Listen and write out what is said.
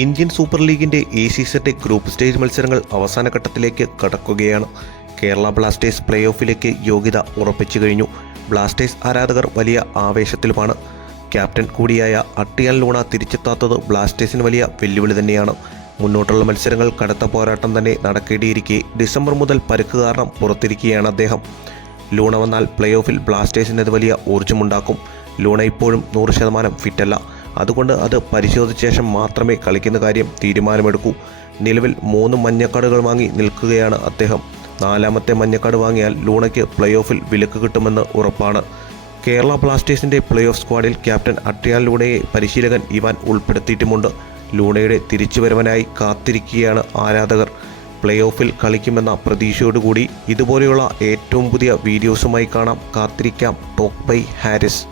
Indian super ലീഗിൻ്റെ ഈ സീസണിൻ്റെ group stage മത്സരങ്ങൾ അവസാന ഘട്ടത്തിലേക്ക് കടക്കുകയാണ്. കേരള ബ്ലാസ്റ്റേഴ്സ് പ്ലേ ഓഫിലേക്ക് യോഗ്യത ഉറപ്പിച്ചു കഴിഞ്ഞു. ബ്ലാസ്റ്റേഴ്സ് ആരാധകർ വലിയ ആവേശത്തിലുമാണ്. ക്യാപ്റ്റൻ കൂടിയായ അട്ടിയാൽ ലൂണ തിരിച്ചെത്താത്തത് ബ്ലാസ്റ്റേഴ്സിന് വലിയ വെല്ലുവിളി തന്നെയാണ്. മുന്നോട്ടുള്ള മത്സരങ്ങൾ കടുത്ത പോരാട്ടം തന്നെ നടക്കേണ്ടിയിരിക്കെ ഡിസംബർ മുതൽ പരുക്ക് കാരണം പുറത്തിരിക്കുകയാണ് അദ്ദേഹം. ലൂണ വന്നാൽ പ്ലേ ഓഫിൽ ബ്ലാസ്റ്റേഴ്സിന് അത് വലിയ ഊർജ്ജമുണ്ടാക്കും. ലൂണ ഇപ്പോഴും 100% ഫിറ്റല്ല. അതുകൊണ്ട് അത് പരിശോധിച്ച ശേഷം മാത്രമേ കളിക്കുന്ന കാര്യം തീരുമാനമെടുക്കൂ. നിലവിൽ 3 മഞ്ഞക്കാർഡുകൾ വാങ്ങി നിൽക്കുകയാണ് അദ്ദേഹം. 4ാമത്തെ മഞ്ഞക്കാർഡ് വാങ്ങിയാൽ ലൂണയ്ക്ക് പ്ലേ ഓഫിൽ വിലക്ക് കിട്ടുമെന്ന് ഉറപ്പാണ്. കേരള ബ്ലാസ്റ്റേഴ്സിൻ്റെ പ്ലേ ഓഫ് സ്ക്വാഡിൽ ക്യാപ്റ്റൻ അട്ടിയാൽ ലൂണയെ പരിശീലകൻ ഇവാൻ ഉൾപ്പെടുത്തിയിട്ടുമുണ്ട്. ലൂണയുടെ തിരിച്ചുവരവനായി കാത്തിരിക്കുകയാണ് ആരാധകർ. പ്ലേ ഓഫിൽ കളിക്കുമെന്ന പ്രതീക്ഷയോടുകൂടി ഇതുപോലെയുള്ള ഏറ്റവും പുതിയ വീഡിയോസുമായി കാണാം. കാത്തിരിക്കാം. Talk by Haris.